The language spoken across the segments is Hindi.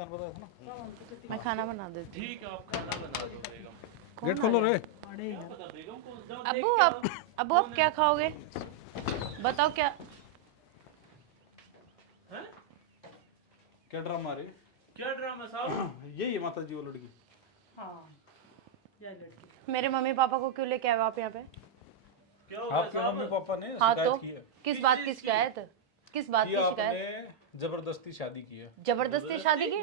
मैं खाना बना देती हूँ। ठीक है, आप खाना बना दो बेगम। गेट खोलो रे। अबू आप क्या खाओगे? बताओ क्या? क्या ड्रामा रे? क्या ड्रामा साहब? यही है माता जी वो लड़की। हाँ, यह लड़की। मेरे मम्मी पापा को क्यों लेके आए हो आप यहाँ पे? क्या हो गया आपके मम्मी साहब? पापा ने हाँ शिकायत तो की है किस बात की शिकायत? किस बात कि की शिकायत? आपने जबरदस्ती शादी की है। जबरदस्ती शादी की?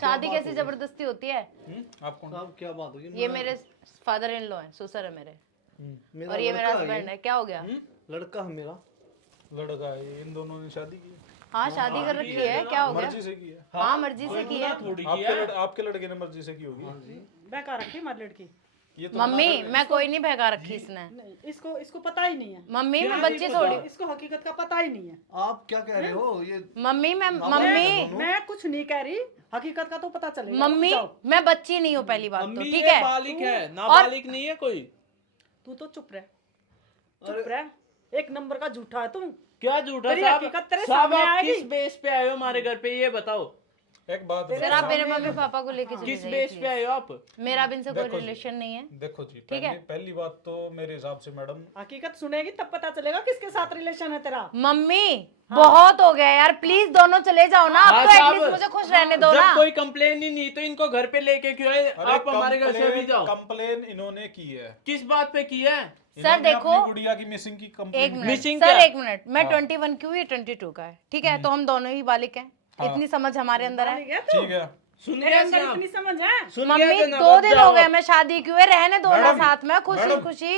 शादी कैसी जबरदस्ती होती है? आप कौन? साहब क्या बात होगी? ये मेरे फादर इन लॉ है, ससुर है मेरे, मेरा और ये मेरा लड़का हस्बैंड है। क्या हो गया? लड़का है मेरा। लड़का है, इन दोनों ने शादी की है। हाँ शादी कर रखी है, क्या हो गया? मर्जी से की है। हाँ मर्जी से की है। थोड़ी किया है। आपके लड़के ने मर्जी से की होगी। बहका रखी हमारी लड़की। ये तो मम्मी मैं कोई नहीं बहका रखी इसने। नहीं, इसको पता ही नहीं है। मम्मी मैं बच्ची थोड़ी। इसको हकीकत का पता ही नहीं है। आप क्या कह रहे हो? ये मम्मी मैं कुछ नहीं कह रही, हकीकत का तो पता चलेगा। मम्मी मैं बच्ची नहीं हूँ पहली बात तो, मम्मी ठीक ये है? बालिक है, नाबालिग नहीं है कोई। तू तो चुप रह। एक नंबर का झूठा है तू। क्या झूठा तेरी साहब? हकीकत तेरे साहब सामने आप आएगी। किस बेस पे आए हो हमारे घर पे, ये बताओ। एक बात सर आप मेरे मम्मी पापा को लेके चले किस जाइए बेस पे please। आए हो आप? मेरा अब इनसे कोई देखो जी। रिलेशन नहीं है। देखो जी, ठीक है। पहली बात तो मेरे हिसाब से मैडम, हकीकत सुनेगी तब पता चलेगा किसके साथ रिलेशन है तेरा। मम्मी बहुत हो गया यार, प्लीज दोनों चले जाओ ना। हाँ, अब तो साहब। एटलीस्ट मुझे खुश रहने दो ना। जब कोई कंप्लेन ही नहीं तो इनको घर पे लेके क्यों आए? आप हमारे घर से भी जाओ। कंप्लेन इन्होंने की है। किस बात पे की है? सर इन्होंने देखो अपनी गुड़िया की मिसिंग की एक कंप्लेन मिनट Missing सर, क्या? एक मिनट। मैं 21 की हूँ, ये 22 का है, ठीक है? तो हम दोनों ही बालिक हैं, इतनी समझ हमारे अंदर है। ठीक है तू? ठीक है। सुन तेरे गया अंदर साहब? इतनी समझ है? सुन गया मम्मी जनाब, 2 अब दिन जाओ। हो गए मैं शादी की हुए, रहने दो ना मैडम, साथ में खुशी मैडम। खुशी।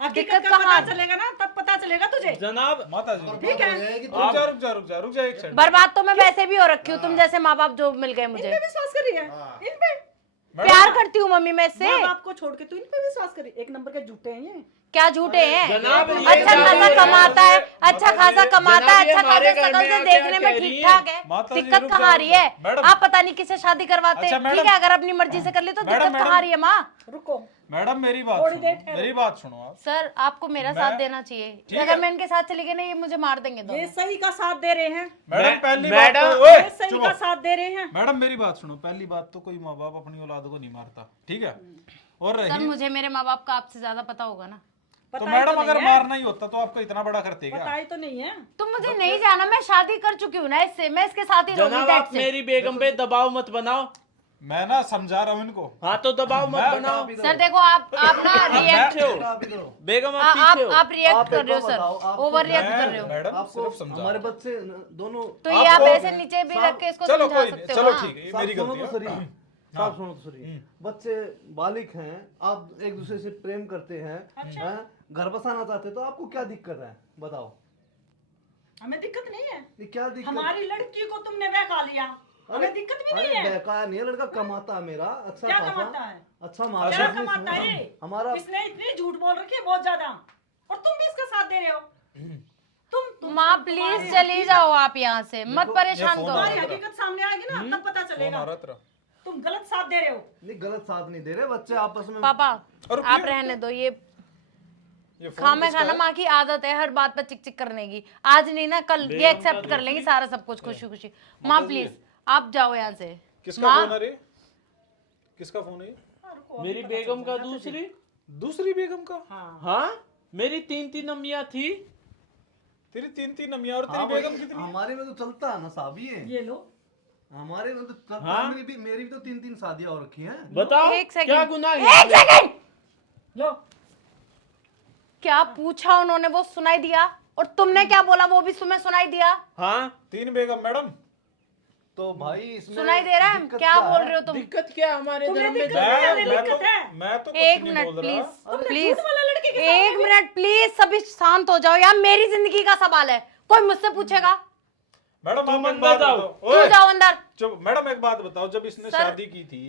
हकीकत दिक्कत का कहाँ? पता चलेगा ना, तब पता चलेगा तुझे। जनाब माता जी ठीक है। रुक जा एक सेकंड। बर्बाद तो मैं वैसे भी हो रखी हूँ, तुम जैसे माँ बाप जो मिल गए मुझे। इन पे विश्वास कर रही है? इन पे प्यार करती हूँ मम्मी मैं इससे। माँ बाप को छोड़ के तू इन पे विश्वास करी? एक नंबर के झूठे हैं ये। क्या झूठे हैं? जनाब, ये अच्छा खासा जनाब, कमाता है, अच्छा खासा कमाता है, जनाब, ये अच्छा हमारे खासा घर शकल में से आके देखने में कह रही ठीक है। ठाक है। माता जी, दिक्कत रुक कहाँ आ जाओ, रही है? मैडम। आप पता नहीं किसे शादी करवाते अच्छा, हैं, मैडम। ठीक है? अगर अपनी मर्जी से कर ली तो मैडम, दिक्कत मैडम। कहाँ आ रही है माँ? रुको, मैडम मेरी बात थोड़ी सुनो, देर ठहरो। मेरी बात सुनो आप। सर आपको मेरा मैं- साथ देना चाहिए। ठीक अगर है। मैं इनके साथ चली गई ना, ये मुझे मार देंगे ये दोनों। सही का साथ दे रहे हैं। मैडम पहली बात मैडम, तो ओए, ये सही चुप का हो। साथ दे रहे हैं। मैडम मेरी बात सुनो, पहली बात तो कोई माँ बाप अपनी औलाद को नहीं मारता, ठीक है? और सर रही मुझे मेरे माँ बाप का आपसे ज्यादा पता होगा ना। तो पता ही मैडम तो अगर नहीं है। मारना ही होता तो आपको इतना बड़ा करते पता क्या? ही तो नहीं है। तुम मुझे नहीं जाना, मैं शादी कर चुकी हूँ ना इससे, मैं इसके साथ ही रहूंगी। जनाब that's आप it। मेरी बेगम पे दबाव मत बनाओ। मैं ना समझा रहा हूँ इनको। हाँ तो दबाव मत बनाओ। सर देखो आप ना रिएक्ट पीछे हो बेगम, आप पीछे हो। आप रिएक्ट कर रहे हो सर, बताओ, आप ओवर रिएक्ट कर रहे हो। मैडम आपको सिर्फ समझा हमारे रहा हूँ। बच्चे दोनों तो ये आप ऐसे नीचे भी रख के इसको चलो समझा कोई नहीं, सकते हो चलो ना। ठीक है, ये साहब मेरी सुनो गलती तो है। सही। साहब सुनो तो सही। बच्चे बालिक हैं, आप एक दूसरे से प्रेम करते हैं, हैं? घर बसाना चाहते हैं, तो आपको क्या दिक्कत है? बताओ। हमें दिक्कत नहीं है। ये क्या दिक्कत? हमारी लड़की को तुमने बहका लिया, हमें दिक्कत भी नहीं है। बहकाया नहीं है, लड़का कमाता है मेरा, अच्छा क्या खासा। कमाता है? अच्छा क्या माता कमाता है ये? हमारा इसने इतनी झूठ बोल रखी है बहुत ज्यादा, और तुम भी इसका साथ दे रहे हो। तुम माँ प्लीज चली जाओ आप यहाँ से, मत परेशान फोन करो। तुम्हारी हकीकत सामने आएगी ना, तब पता फोन आ चलेगा। रहा तेरा। तुम गलत साथ दे रहे हो। नहीं, गलत साथ नहीं दे रहे, बच्चे आपस में। पापा और आप क्यों? रहने दो, ये ये फोन खाना किसका खाना है? माँ की आदत है हर बात पर चिक चिक करने की। आज नहीं ना कल ये एक्सेप्ट कर लेंगी सारा सब कुछ खुशी खुशी। माँ प्लीज आप जाओ यहाँ से। किसका माँ फोन है रे? किसका फोन है ये? मेरी बेगम का दूसरी। दूसरी बेगम का? हाँ, हाँ मेरी 3 अम्मियाँ थी। तेरी 3 अम्मियाँ और तेरी हाँ, बेगम भाई, कितनी? हमारे में तो चलता है ना साहब ये लो। हमारे में तो चलता हाँ? है। मेरी भी तो 3 शादियां हो रखी हैं। बताओ एक सेकंड। क्या गुनाह है एक इसमें? सेकंड। लो, क्या पूछा उन्होंने वो सुनाई दिया, और तुमने क्या बोला वो भी तुम्हें सुनाई दिया। हाँ 3 बेगम मैडम। तो भाई इसमें सुनाई दे रहा है दिक्कत क्या बोल है? रहे हो तुम? दिक्कत क्या है हमारे तुम्हें धर्म में? दिक्कत क्या है? दिक्कत है। मैं तो कुछ एक नहीं मिनट बोल प्लीज रहा। प्लीज, झूठ वाला लड़के के साथ एक मिनट प्लीज, सभी शांत हो जाओ यार, मेरी जिंदगी का सवाल है, कोई मुझसे पूछेगा? मैडम तुम आप एक अंदर बात जाओ। बताओ। तू ओए, जाओ अंदर। चुप। मैडम एक बात बताओ, जब इसने सर, शादी की थी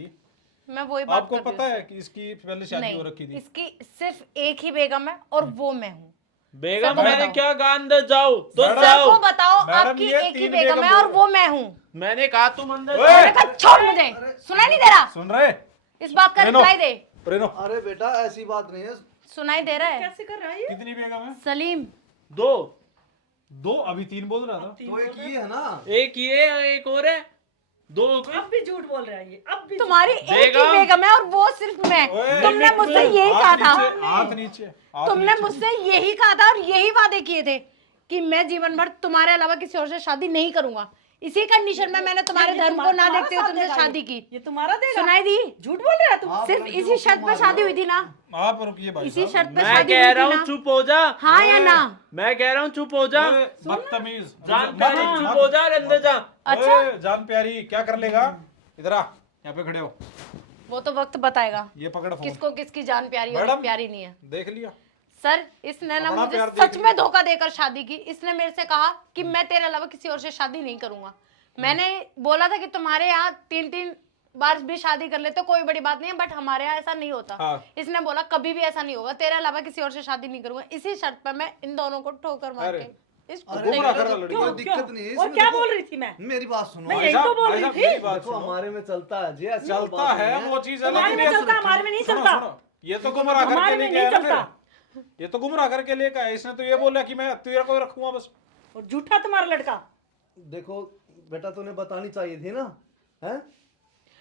मैं वही बात आपको कर रही पता हूँ है सर। कि इसकी पहले शादी हो रखी नहीं, थी? इसकी सिर्फ एक ही बेगम है और वो मैं हूँ। बेगम सबको मैंने बताओ। क्या गान दे जाओ तो मैडम, जाओ। सबको बताओ मैडम, आपकी ये एक ही 3 बेगम है बेगम और वो मैं हूँ। मैंने कहा तुम अंदर ओए! जाओ। मैंने कहा छोड़ मुझे, सुनाई नहीं दे रहा? सुन रहे? इस बात का रेनो। रिप्लाई दे। रेनो, अरे बेटा ऐसी बात नहीं है। सुनाई दे रहा है? कैसे कर रहा है ये? कितनी बेगम है? सलीम 2 2, अभी 3 बोल रहा था। तो एक ये है ना। एक ये एक और है। दो अब भी झूठ बोल रहा है ये, अब भी तुम्हारी एक ही बेगम। बेगम है और वो सिर्फ मैं। ओए, तुमने मुझसे यही कहा था, हाथ नीचे हाथ तुमने नीचे। मुझसे यही कहा था और यही वादे किए थे कि मैं जीवन भर तुम्हारे अलावा किसी और से शादी नहीं करूंगा। इसी कंडीशन में मैंने तुम्हारे ये धर्म को तुम्हारा ना देखते हुए साथ तुमसे देगा शादी ये। की। ये तुम्हारा देगा। सुनाई दी? झूठ बोल रहा है तुम। आप सिर्फ लड़कियों इसी को शर्त क्यों पे मार शादी रहे हुई थी ना? आप रुकिए भाई इसी शर्त पे मैं शादी कह हुई रहा थी हूँ ना? चुप हो जा। हाँ या ना? मैं कह रहा हूँ चुप हो जा। बदतमीज जान मत- प्यारी मत- चुप हो जा, अंदर जा। अच्छा। ओए, जान प्यारी क्या कर लेगा? इधर आ, यहाँ पे खड़े हो। वो तो वक्त बताएगा ये पकड़ फोन। किसको किसकी जान प्यारी और मैडम। प्यारी नहीं है। देख लिया? सर इसने ना अपना मुझे प्यार सच देख में धोखा देकर शादी की। इसने मेरे से कहा कि मैं तेरे अलावा किसी और से शादी नहीं करूंगा। मैंने बोला था कि तुम्हारे यहाँ 3-3 बार भी शादी कर लेते कोई बड़ी बात नहीं है, बट हमारे यहाँ ऐसा नहीं होता। हाँ। इसने बोला कभी भी ऐसा नहीं होगा, तेरे अलावा किसी और से शादी नहीं करूंगा। इसी शर्त पर मैं इन दोनों को ठोकर मार अरे। के इस अरे कुत्ते गुमराह को- कर रहा लड़की। कोई क्यों? दिक्कत नहीं है और इसमें। क्या देखो, बोल रही थी मैं? मेरी बात सुनो। मैं भाई यही तो साहब, बोल भाई रही साहब, थी। मेरी बात देखो सुनो। हमारे में चलता है जी, ऐसी कोई चलता बात है नहीं वो चीज है, तुम्हारे लेकिन में ये चलता, सुनो, हमारे में नहीं सुनो, चलता। सुनो, ये तो गुमराह हमारे करके में लेके नहीं आया ना चलता। फिर। ये तो गुमराह करके लेके आया। इसने तो ये बोला कि मैं तेरा कोई रखूंगा बस। और झूठा तुम्हारा लड़का। देखो बेटा तूने बतानी चाहिए थी ना, हैं?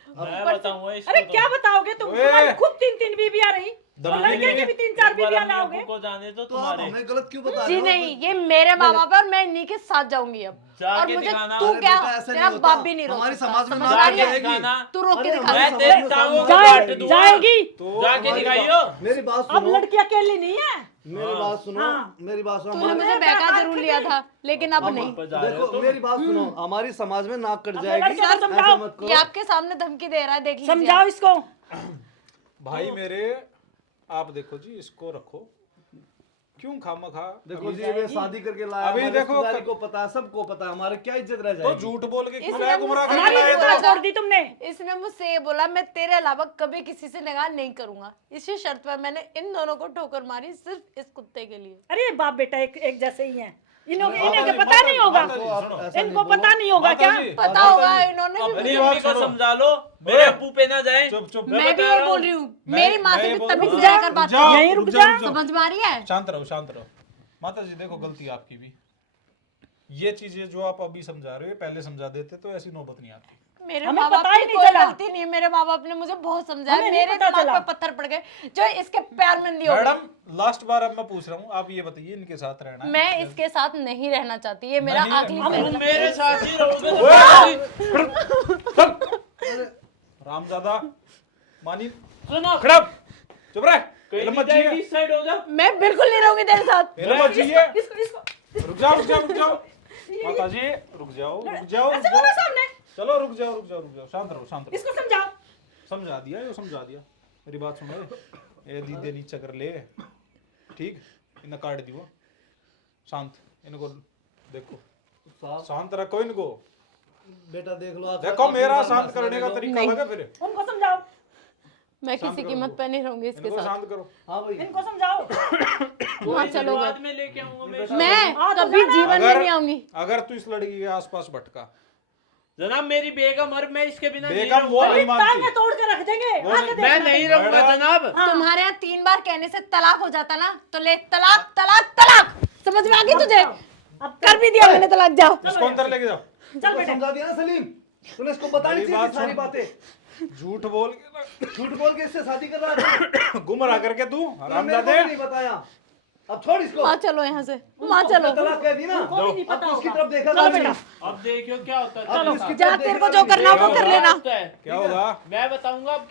मैं बताऊंगा इसको अरे तो। क्या बताओगे तुम? ओए। तुम्हारी खुद 3-3 बीवियां रही, तो दबंगी लड़के की नहीं। भी 3-4 एक बार बीवियां अपनी लाओगे। अब्बू को जाने दो तो आप तुम्हारे। हमें गलत क्यों बता रहे जी हो? नहीं, ये मेरे माँ बाप है और मैं इन्हीं के साथ जाऊंगी अब। जाके और मुझे दिखाना। तू अरे क्या, बेटा, ऐसा तेरा नहीं बाप होता। भी नहीं रोक हमारी सकता। समाज में समझ ना आ रही है? जाएगी। दिखाना। तू रोक के अरे दिखा। मैं समाज तेरे में टांगों समाज को में काट जाएगी। दूंगा। जाएगी। तो जाके हमारी दिखाइयो। मेरी बात अब सुनो, लड़की अकेली नहीं है। मेरी बात सुनो, हाँ। मेरी बात सुनो। तूने हमारे- मुझे बहका जरूर लिया था, लेकिन अब नहीं। पर जा रहे हो देखो तुम। मेरी बात सुनो, हमारी समाज में नाक कट अब जाएगी। लड़के को ऐसा समझाओ। मत ये करो। आपके सामने धमकी दे रहा है, देख लीजिए। समझाओ इसको। भाई मेरे, आप देखो जी, इसको रखो। क्यों खामखा? देखो जी ये शादी करके लाया, अभी हमारे देखो रिश्तेदारी को पता है, सबको पता है, हमारे क्या इज्जत रह तो जाएगी? झूठ बोल के क्यों इसने लाया? गुमराह करके हमारी लाया इज्जत था। तोड़ दी तुमने। इसने मुझसे ये बोला मैं तेरे अलावा कभी किसी से निगाह नहीं करूंगा। इसी शर्त पर मैंने इन दोनों को ठोकर मारी, सिर्फ इस कुत्ते के लिए। अरे बाप बेटा एक जैसे ही हैं। इन्हें माता जी, पता नहीं होगा। माता जी, सुनो। ऐसा नहीं इनको बोलो। पता नहीं होगा माता क्या? जी, पता होगा इन्होंने भी। अपनी मेरी अम्मी बात को सुनो। समझा लो, मेरे अब्बू पे ना जाए। चुप चुप। मैं भी बता यही रहा बोल हूँ। रही हूँ, मेरी माँ से भी बोल तमीज रहा हूँ। जाकर बात रुक जाओ, करो। यहीं रुक रुक जाओ, जा। रुक जाओ। समझ में आ रही है? शांत रहो, शांत रहो। माता जी देखो, गलती आपकी भी। ये चीजें जो आप अभी समझा रहे हो, पहले समझा देते तो ऐसी नौबत नहीं आती। मेरे हमें माँ बाप पता ही की नहीं कोई चला। गलती नहीं है। मेरे माँ बाप ने मुझे बहुत समझाया, हमें नहीं मेरे पता दिमाग चला। पे पत्थर पड़ गए जो इसके पैर में नहीं हो गए। मैडम लास्ट बार अब मैं पूछ रहा हूँ, आप ये बताइए, इनके साथ रहना है? मैं इसके साथ नहीं रहना चाहती, ये मेरा नहीं आखिरी रहना। फैसला। तुम मेरे साथ ही रहोगे तो रामजादा मानी सुनो, खड़ा हो। चुप रह। कहीं हिम्मत नहीं जाएगी, चाहिए, इस साइड हो जा। मैं बिल्कुल नहीं रहूंगी तेरे साथ। हिम्मत चाहिए। इसको रुक जाओ, रुक जाओ, रुक जाओ। माता जी रुक जाओ, रुक जाओ, रुक ऐसे बोलो जाओ। सामने। चलो रुक जाओ, रुक जाओ, रुक जाओ। शांत रहो, शांत रहो। इसको समझाओ। समझा दिया, ये समझा दिया। मेरी बात सुनो। ये दीदे नीचे कर ले, ठीक? इन्हें काट दियो। शांत, इनको देखो, साहब, शांत रखो इनको। बेटा देख लो, देखो मेरा शांत करने का तरीका नहीं। लगा फिर। उनको समझाओ। मैं किसी करो कीमत इनको। पे नहीं रहूंगी इसके इनको साथ। शांत करो। हाँ भाई, इनको समझाओ। वहाँ चलो बाद में लेके आऊंगा मैं। मैं हाँ, तो कभी जाना। जीवन में नहीं आऊंगी। अगर तू इस लड़की के आसपास भटका, जनाब मेरी बेगम और मैं इसके बिना नहीं बेगम वो रहूंगा। नहीं टांगे मानती। तोड़ के रख देंगे। वो आके मैं देखना नहीं तुम। रहूंगा जनाब। तुम्हारे यहाँ 3 बार कहने से तलाक हो जाता ना, तो ले तलाक तलाक तलाक। समझ में आ गई तुझे? अब कर भी दिया मैंने तलाक, जाओ। इसको अंदर लेके जाओ। चल तुमको बेटा। समझा दिया ना सलीम, तूने इसको बतानी मेरी चाहिए बात थी सारी सुन। बातें। झूठ बोल के ना, झूठ बोल के इससे शादी कर रहा था। गुमराह करके तू तूने मेरे को हरामजादे। भी नहीं बताया। अब छोड़ इसको। वहाँ चलो, यहाँ से वहाँ चलो। तलाक कह दी ना, उनको भी नहीं अब पता तो उसकी होगा। तरफ देखा चलो था बेटा। नहीं। अब देखियो क्या होता है। अब चलो इसकी जा, तरफ तेरे को देखा जो नहीं। करना हो वो कर लेना। होता है। क्या होगा? मैं बताऊंगा अब क्या